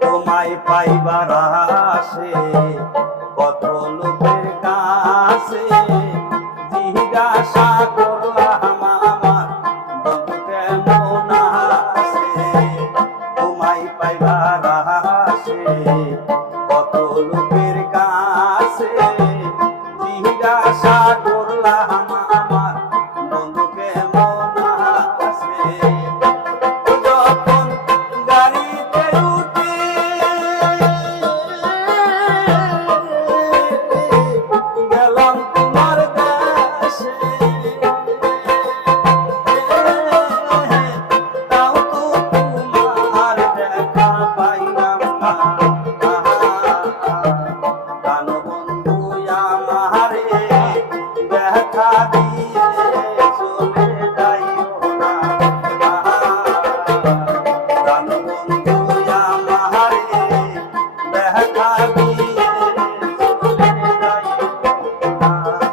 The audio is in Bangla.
তোমায় পাইবার আসে কত লোকের কাছে জিজ্ঞাসা করলাম আমার বন্ধু কেমন আছে। তোমায় পাইবার আসে কত লোকের